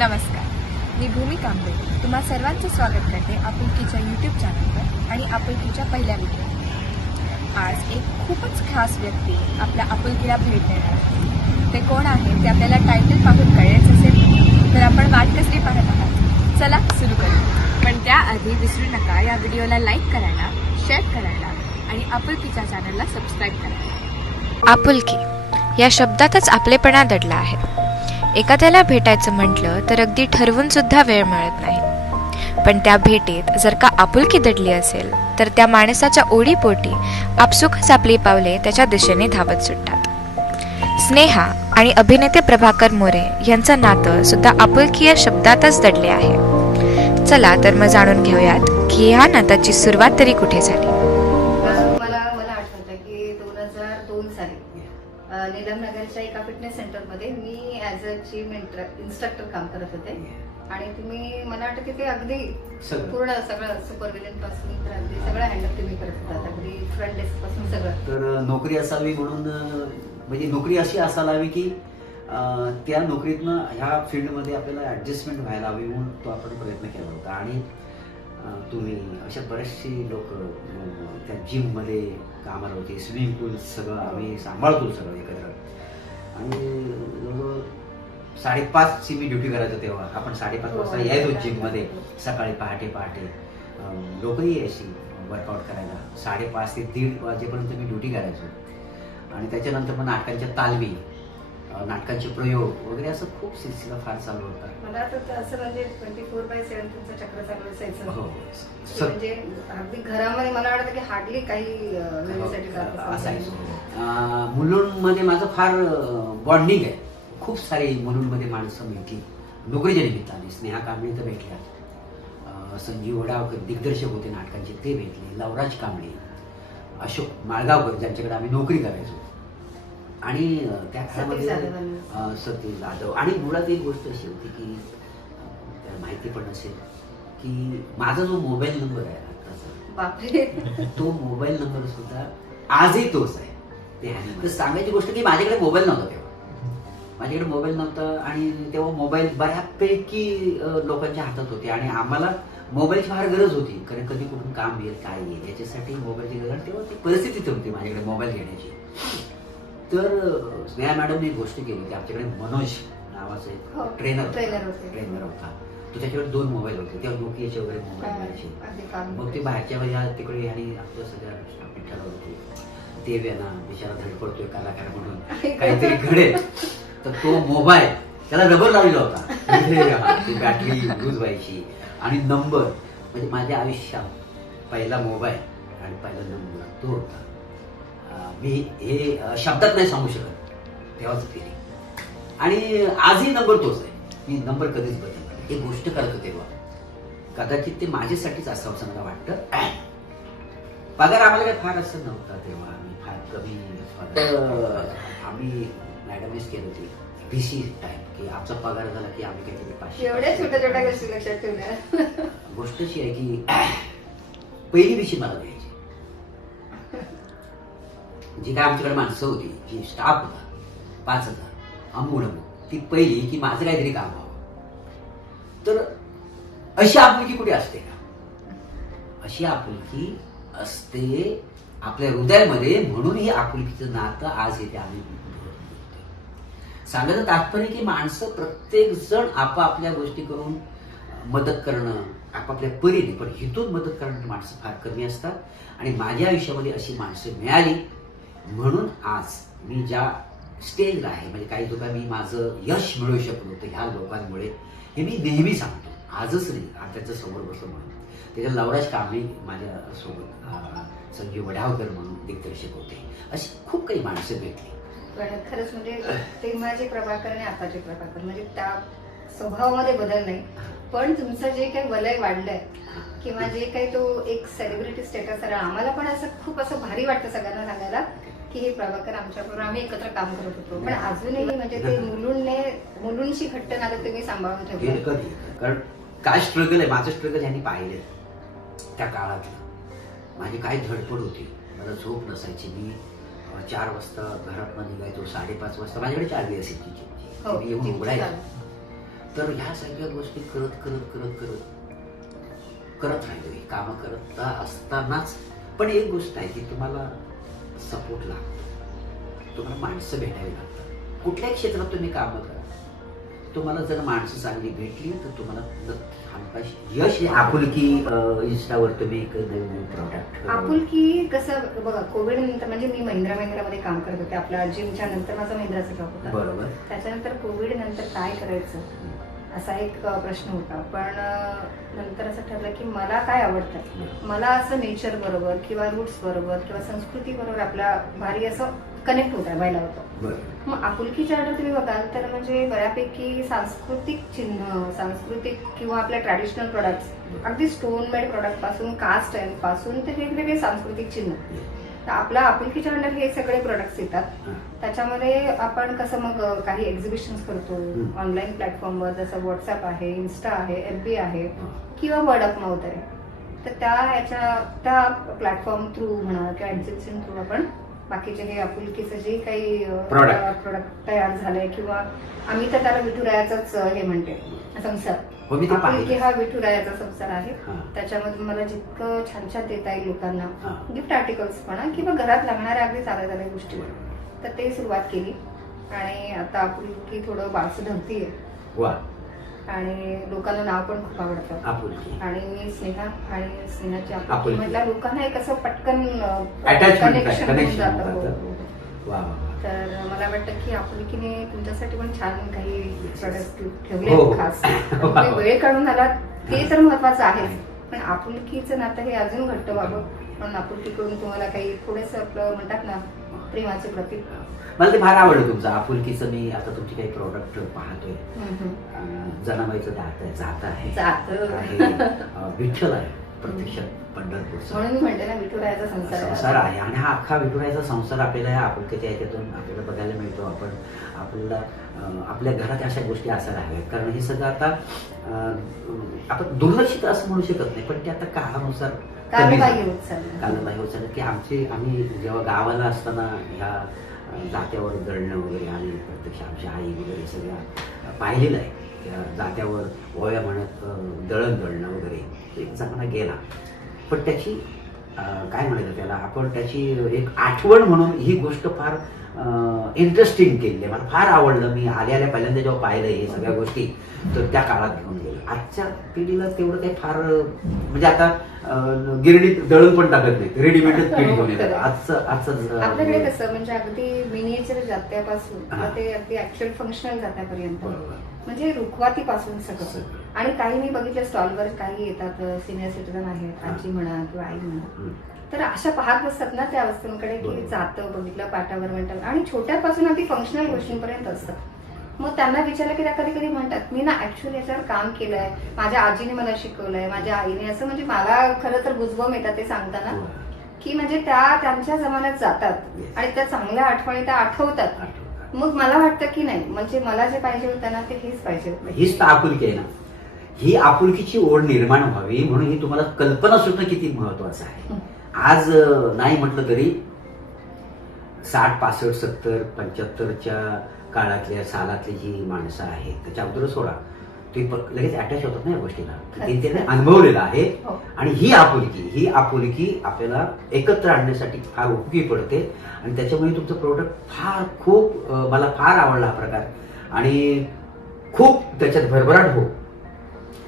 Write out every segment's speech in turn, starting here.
नमस्कार, मी भूमी कांबळे तुम्हा सर्वांचं स्वागत करते आपुलकीच्या यूट्यूब चॅनलवर आणि आपुलकीच्या पहिल्या व्हिडिओ. आज एक खूपच खास व्यक्ती आपल्या आपुलकीला भेट देणार आहे. ते कोण आहे ते आपल्याला टायटल पाहून कळेल असेल, तर आपण वाट कसली पाहत आहात. चला सुरू करू. पण त्याआधी विसरू नका या व्हिडिओला लाईक करायला, शेअर करायला आणि आपुलकीच्या चॅनलला सबस्क्राईब करायला. आपुलकी या शब्दातच आपलेपणा दडला आहे. एखाद्याला भेटायचं म्हटलं तर अगदी ठरवून सुद्धा वेळ मिळत नाही. पण त्या भेटीत जर का आपुलकी दडली असेल तर त्या माणसाच्या ओढीपोटी आपसुकच आपली पावले त्याच्या दिशेने धावत सुटतात. स्नेहा आणि अभिनेते प्रभाकर मोरे यांचं नातं सुद्धा आपुलकी या शब्दातच दडले आहे. चला तर मग जाणून घेऊयात की ह्या नात्याची सुरुवात तरी कुठे झाली. मला आठवतं की 2002 साली नीलम नगरच्या एका फिटनेस सेंटरमध्ये मी ऍज अ जिम इन्स्ट्रक्टर काम करत होते. आणि तुम्ही मला वाटतं की ते अगदी पूर्ण सगळं सुपरविजन पासून तर अगदी सगळं हँडल तुम्ही करत होतात, अगदी फ्रंट डेस्क पासून सगळं. तर नोकरी असावी म्हणून म्हणजे नोकरी अशी असायला हवी की त्या नोकरीतनं ह्या फील्डमध्ये आपल्याला ऍडजस्टमेंट व्हायला हवी म्हणून तो आपण प्रयत्न केला होता. आणि तुम्ही अशा बरेचसे लोक त्या जिममध्ये कामाला होते, स्विमिंग पूल सगळं आम्ही सांभाळतो सगळं एकत्र. आणि जवळजवळ 5:30ची मी ड्युटी करायचो तेव्हा. आपण 5:30 वाजता यायचो जिममध्ये सकाळी पहाटे. लोकही यायची वर्कआउट करायला. 5:30 ते 1:30 वाजेपर्यंत मी ड्युटी करायचो. आणि त्याच्यानंतर मग नाटकांच्या तालमी, नाटकांचे प्रयोग वगैरे असं खूप सिलसिला फार चालू होता. मला तर असं म्हणजे 24/7 तुमचं चक्र चालू असायचं. हो, म्हणजे अगदी घरामध्ये मला वाटतं की हार्डली काही वेळेसाठी असायचं. मुलुंडमध्ये माझं फार बॉन्डिंग आहे. खूप सारी मुलुंडमध्ये माणसं भेटली नोकरीच्या निमित्ताने. स्नेहा कांबळे तर भेटल्या, संजीव वडावकर दिग्दर्शक होते नाटकांचे ते भेटले, लवराज कांबळे, अशोक माळगावकर ज्यांच्याकडे आम्ही नोकरी करायचो. आणि त्या काळामध्ये सतीश जाधव. आणि मुळात एक गोष्ट अशी होती की त्याला माहिती पण असेल की माझा जो मोबाईल नंबर आहे आताचा, तो मोबाईल नंबर सुद्धा आजही तोच आहे. तर सांगायची गोष्ट की माझ्याकडे मोबाईल नव्हता तेव्हा. माझ्याकडे मोबाईल नव्हता आणि तेव्हा मोबाईल बऱ्यापैकी लोकांच्या हातात होते. आणि आम्हाला मोबाईलची फार गरज होती, कारण कधी कुठून काम येईल काय येईल याच्यासाठी मोबाईलची गरज. तेव्हा ती परिस्थिती होती माझ्याकडे मोबाईल घेण्याची. तर स्नेहा मॅडमने एक गोष्ट केली होती. आमच्याकडे मनोज नावाचा एक ट्रेनर होता. तो त्याच्याकडे 2 मोबाईल होते. तेव्हा नोकियाचे वगैरे मोबाईल मिळायचे. मग ते बाहेरच्या म्हणजे तिकडे आणि आपल्या सगळ्या पिठाला होते ते ना बिचारा धडपडतोय कलाकार म्हणून काहीतरी घडेल. तर तो मोबाईल त्याला रबर लावलेला होता. ती बॅटरी लूज व्हायची. आणि नंबर म्हणजे माझ्या आयुष्यात पहिला मोबाईल आणि पहिला नंबर तो होता. मी हे शब्दात नाही सांगू शकत तेव्हाच फिलिंग. आणि आजही नंबर तोच आहे. मी नंबर कधीच बदलला नाही. एक गोष्ट करतो तेव्हा कदाचित ते माझ्यासाठीच असावं असं मला वाटतं. पगार आम्हाला काही फार असं नव्हता तेव्हा. आम्ही फार कमी आम्ही मॅडमनेच केलं होती VC टाईम की आमचा पगार झाला की आम्ही काहीतरी 500. एवढ्या छोट्या गोष्टी लक्षात ठेवल्या. गोष्ट अशी आहे की पहिली VC मला द्यायची. जी काय आमच्याकडे माणसं होती, जी स्टाफ होता 5,000 अमूड ती पहिली की माझं काहीतरी काम व्हावं. तर अशी आपुलकी कुठे असते का? अशी आपुलकी असते आपल्या हृदयामध्ये. म्हणून ही आपुलकीचं नातं आज येते आम्ही सांगायचं तात्पर्य की माणसं प्रत्येक जण आपापल्या गोष्टी करून मदत करणं आपापल्या परीने, पण हितून मदत करणारी माणसं फार कमी असतात. आणि माझ्या आयुष्यामध्ये अशी माणसं मिळाली म्हणून आज मी ज्या स्टेजला आहे, म्हणजे काही लोकांना मी माझं यश मिळवू शकलो तर ह्या लोकांमुळे, हे मी नेहमी सांगतो. आजच नाही, त्यांच्या समोर बसलो म्हणून. त्याच्या लवराज कांबळे माझ्यासोबत, संजीव वडावकर म्हणून दिग्दर्शक होते. अशी खूप काही माणसं भेटली. पण खरंच म्हणजे तेव्हाचे प्रभाकर आणि आताचे प्रभाकर म्हणजे त्या स्वभावामध्ये बदल नाही, पण तुमचं जे काही वलय वाढलंय किंवा जे काही तो एक सेलिब्रिटी स्टेटस आहे, आम्हाला पण असं खूप असं भारी वाटतं सगळ्यांना सांगायला की हे प्रभाकर आमच्याबरोबर आम्ही एकत्र काम करत होतो. पण अजूनही म्हणजे ते मुलुंडशी घट्ट नातं तुम्ही सांभाळून ठेवलं. कारण काय स्ट्रगल आहे, माझं स्ट्रगल यांनी पाहिलं त्या काळातलं. माझी काय धडपड होती, मला झोप नसायची. मी 4 वाजता घरात निघायचो, 5:30 वाजता माझ्याकडे 4 असायची. येऊन उघडायचं तर ह्या सगळ्या गोष्टी करत करत करत करत करत राहिलो ही कामं करत असतानाच. पण एक गोष्ट आहे की तुम्हाला सपोर्ट लागतो, तुम्हाला माणसं भेटावी लागतात. कुठल्याही क्षेत्रात तुम्ही कामं करा, तुम्हाला जर माणसं चांगली भेटली तर तुम्हाला हमखास यश. आपुलकी इंस्टावर तुम्ही एक नवीन प्रॉडक्ट. आपुलकी कसं बघा, कोविड नंतर म्हणजे मी महिंद्रामध्ये काम करत होते. आपल्या जिमच्या नंतर माझा महिंद्राचा जॉब होता. बरोबर. त्याच्यानंतर कोविड नंतर काय करायचं असा एक प्रश्न होता. पण नंतर असं ठरलं की मला काय आवडतं, मला असं नेचर बरोबर किंवा रूट्स बरोबर किंवा संस्कृती बरोबर आपल्या भारी असं कनेक्ट व्हायला होतं. मग आपुलकीच्या ऑर्डर तुम्ही बघाल तर म्हणजे बऱ्यापैकी सांस्कृतिक चिन्ह, सांस्कृतिक किंवा आपल्या ट्रॅडिशनल प्रोडक्ट्स, अगदी स्टोन मेड प्रोडक्ट पासून कास्ट आयर्न पासून ते वेगवेगळे सांस्कृतिक चिन्ह, तर आपल्या आपुलकीच्या अंडर हे सगळे प्रोडक्ट्स येतात. त्याच्यामध्ये आपण कसं मग काही एक्झिबिशन्स करतो ऑनलाईन प्लॅटफॉर्मवर, जसं व्हॉट्सअप आहे, इन्स्टा आहे, FB आहे किंवा वर्ड ऑफ माउथ आहे. तर त्या प्लॅटफॉर्म थ्रू म्हणा किंवा एक्झिबिशन थ्रू आपण बाकीचे हे आपुलकीचं जे काही प्रोडक्ट तयार झालंय किंवा आम्ही तर त्याला विठुरायाचाच हे म्हणते संसार. आपुलकी हा विठुरायाचा संसार आहे. त्याच्यामध्ये मला जितकं छान छान देता येईल लोकांना, गिफ्ट आर्टिकल्स म्हणा किंवा घरात लागणाऱ्या अगदी चालत गोष्टी, तर ते सुरुवात केली. आणि आता आपुलकी थोडं बाळसं धरतीये आणि लोकांना नाव पण खूप आवडतं आपुलकी. आणि मी स्नेहा आणि स्नेहाची आपुलकी म्हटलं लोकांना एक असं पटकन कनेक्शन होऊन जातं. तर मला वाटतं की आपुलकीने तुमच्यासाठी पण छान काही प्रोडक्ट ठेवले खास. वेळ काढून आला ते तर महत्वाचं आहेच, पण आपुलकीचं नातं हे अजून घट्ट व्हावं म्हणून आपुलकीकडून तुम्हाला काही थोडंसं आपलं म्हणतात ना प्रेमाचे प्रतीक. मला ते फार आवडलं तुमचं आपुलकीचं. मी आता तुमचे काही प्रोडक्ट पाहतोय. जनाबाईचं जात आहे, विठ्ठल आहे, प्रत्यक्ष पंढरपूर म्हणून म्हणते ना विठुरायाचा संसार आहे. आणि हा अख्खा विठुरायाचा संसार आपल्याला या आपुलकीच्या याच्यातून आपल्याला बघायला मिळतो. आपल्याला आपल्या घरात अशा गोष्टी असायला हव्यात, कारण हे सगळं आता आपण दुर्लक्षित असं म्हणू शकत नाही, पण ते आता काळानुसार कालबाह्य होत चाललं. की आम्ही जेव्हा गावाला असताना ह्या जात्यावर दळणं वगैरे आणि प्रत्यक्ष आमच्या आई वगैरे सगळ्या पाहिलेलं आहे. त्या जात्यावर ओव्या म्हणत दळण दळणं वगैरे एक जमाना गेला, पण त्याची काय म्हणायचं त्याला आपण त्याची एक आठवण म्हणून ही गोष्ट फार इंटरेस्टिंग केली आहे. मला फार आवडलं. मी आल्या पहिल्यांदा जेव्हा पाहिलं हे सगळ्या गोष्टी तर त्या काळात घेऊन गेलं. आजच्या पिढीला तेवढं काही फार म्हणजे आता गिरणीत दळून पण टाकत नाही, रेडीमेडच पीठ घेऊन येतात. आजचं आपल्याकडे कसं म्हणजे अगदी मिनिएचर जात्यापासून ते अगदी ऍक्च्युअल फंक्शनल जात्यापर्यंत म्हणजे रुखवातीपासून सगळं. आणि काही मी बघितलं स्टॉलवर काही येतात सिनियर सिटीजन आहेत, आजी म्हणा किंवा आई म्हणा, तर अशा पाहत बसतात ना त्या वस्तूंकडे की जातं बघितलं पाटावर म्हणतात आणि छोट्यापासून अगदी फंक्शनल गोष्टींपर्यंत असतं. मग त्यांना विचारलं की त्या कधी कधी म्हणतात मी ना ऍक्च्युअली याच्यावर काम केलंय, माझ्या आजीने मला शिकवलंय, माझ्या आईने, असं म्हणजे मला खरं तर बुजबम येतात ते सांगताना की म्हणजे त्या त्यांच्या जमान्यात जातात आणि त्या चांगल्या आठवणी त्या आठवतात. मग मला वाटतं की नाही म्हणजे मला जे पाहिजे होतं ना ते हेच पाहिजे होतं. हीच तर आपुलकी आहे ना. ही आपुलकीची ओढ निर्माण व्हावी म्हणून ही तुम्हाला कल्पना सुद्धा किती महत्वाचं आहे. आज नाही म्हटलं तरी 60, 65, 70, 75च्या काळातल्या सालातली जी माणसं आहेत त्याच्या अगोदर सोडा, ते लगेच अटॅच होतात ना या गोष्टीला. ते त्याने अनुभवलेलं आहे. आणि ही आपुलकी आपल्याला एकत्र आणण्यासाठी फार उपयोगी पडते. आणि त्याच्यामुळे तुमचं प्रोडक्ट फार खूप मला फार आवडला हा प्रकार. आणि खूप त्याच्यात भरभराट हो,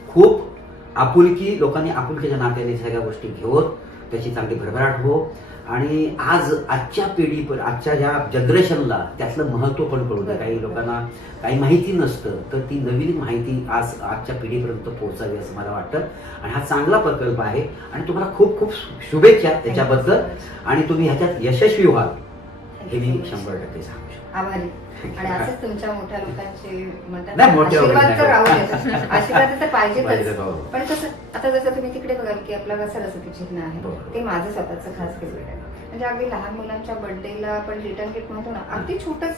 खूप आपुलकी, लोकांनी आपुलकीच्या नात्याने सगळ्या गोष्टी घेऊन त्याची चांगली भरभराट हो. आणि आजच्या आजच्या ज्या जनरेशनला त्यातलं महत्व पण कळू दे. काही लोकांना काही माहिती नसतं, तर ती नवीन माहिती आजच्या पिढीपर्यंत पोहोचावी असं मला वाटतं. आणि हा चांगला प्रकल्प आहे आणि तुम्हाला खूप खूप शुभेच्छा त्याच्याबद्दल. आणि तुम्ही ह्याच्यात यशस्वी व्हाल हे मी 100% सांगू शकतो. आभारी. आणि असंच तुमच्या मोठ्या लोकांचे म्हणतात आशीर्वाद तर राहू देतात. आशीर्वाद तर पाहिजेच. पण कसं आता जसं तुम्ही तिकडे बघाल की आपला सरस्वती चिन्ह आहे, ते माझं स्वतःचं खास केलेलं आहे. म्हणजे अगदी लहान मुलांच्या बर्थडेला आपण रिटर्न गिफ्ट म्हणतो ना, अगदी छोटस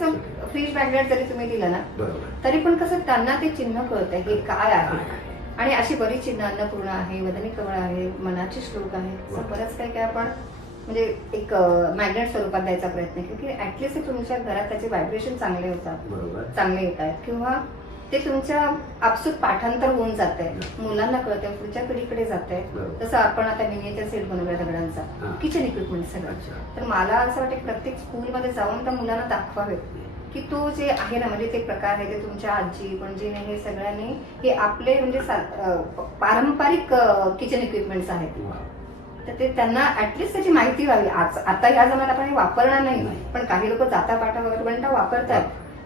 फ्रीज मॅग्नेट जरी तुम्ही दिलं ना तरी पण कसं त्यांना ते चिन्ह कळतंय हे काय आहे. आणि अशी बरीच चिन्ह, अन्नपूर्ण आहे, वदनी कवळ आहे, मनाचे श्लोक आहे, असं बरंच काही काय आपण म्हणजे एक मॅग्नेट स्वरूपात द्यायचा प्रयत्न केला की ऍटलिस्ट तुमच्या घरात त्याचे व्हायब्रेशन चांगले होतात, चांगले येत आहेत. किंवा ते तुमच्या आपसूक पाठांतर होऊन जात आहे, मुलांना कळत आहे, पुढच्या पिढीकडे जात आहे. बरोबर. तसं आपण आता मिनिएचर सेट बनवला हा. दगडांचा, किचन इक्विपमेंट सगळं. अच्छा. तर मला असं वाटतं प्रत्येक स्कूलमध्ये जाऊन त्या मुलांना दाखवावे की तो जे आहे ना, म्हणजे ते प्रकार आहे ते तुमच्या आजी पणजीने हे सगळ्यांनी हे आपले म्हणजे पारंपरिक किचन इक्विपमेंट्स आहेत. वा. तर ते त्यांना ऍटलिस्ट त्याची माहिती व्हावी. आता ह्या जमान्यात आपण हे वापरणार नाही, नाही. पण काही लोक जाता पाटावरवंटा वापरतात.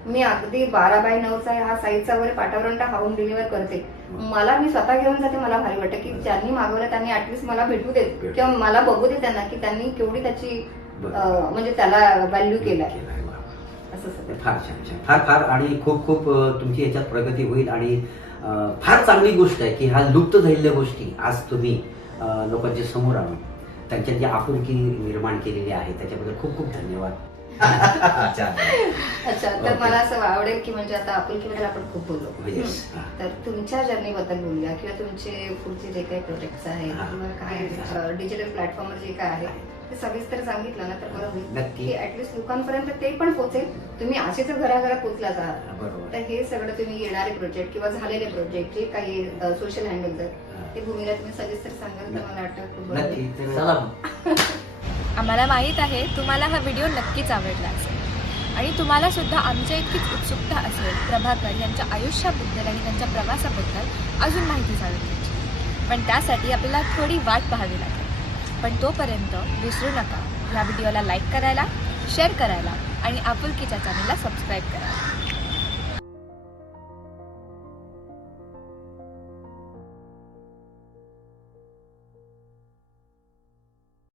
मी अगदी 12x9चा हा साईजचा वगैरे पाटावरवंटा होम डिलिव्हर करते. मला मी स्वतः घेऊन जाते. मला भारी वाटतं की ज्यांनी मागवलं त्यांनी ऍटलिस्ट मला भेटू देत किंवा मला बघू दे त्यांना की त्यांनी केवढी त्याची म्हणजे त्याला व्हॅल्यू केलाय. असं सगळं. फार छान छान, फार फार आणि खूप खूप तुमची याच्यात प्रगती होईल. आणि फार चांगली गोष्ट आहे की ह्या लुप्त झालेल्या गोष्टी आज तुम्ही लोकांच्या समोर आणून त्यांच्यात जी आपुलकी निर्माण केलेली आहे त्याच्याबद्दल खूप खूप धन्यवाद. अच्छा, तर मला असं आवडेल की म्हणजे आता आपुलकीबद्दल आपण खूप बोललो. Yes. तर तुमच्या जर्नीबद्दल बोलूया किंवा तुमचे पुढचे जे काही प्रोजेक्ट्स आहेत किंवा काय डिजिटल प्लॅटफॉर्मवर जे काय आहे ते सविस्तर सांगितलं ना तर बरं होईल नक्की. की ऍटलिस्ट लोकांपर्यंत ते पण पोहोचेल. तुम्ही असेच घराघरात पोहोचलाच आहात. बरोबर. तर हे सगळं तुम्ही येणारे प्रोजेक्ट किंवा झालेले प्रोजेक्ट जे काही सोशल हँडल्स आहेत ते भूमीला तुम्ही सविस्तर सांगाल तर मला वाटतं खूप बरं नक्की. होईल. तर चला. आम्हाला माहीत आहे तुम्हाला हा व्हिडिओ नक्कीच आवडला असेल आणि तुम्हाला सुद्धा आमच्या इतकीच उत्सुकता असेल प्रभाकर यांच्या आयुष्याबद्दल आणि त्यांच्या प्रवासाबद्दल अजून माहिती जाणून घ्यायची. पण त्यासाठी आपल्याला थोडी वाट पाहावी लागेल. पण तोपर्यंत विसरू नका ह्या व्हिडिओला लाईक करायला, शेअर करायला आणि आपुलकीच्या चॅनलला सबस्क्राईब करायला.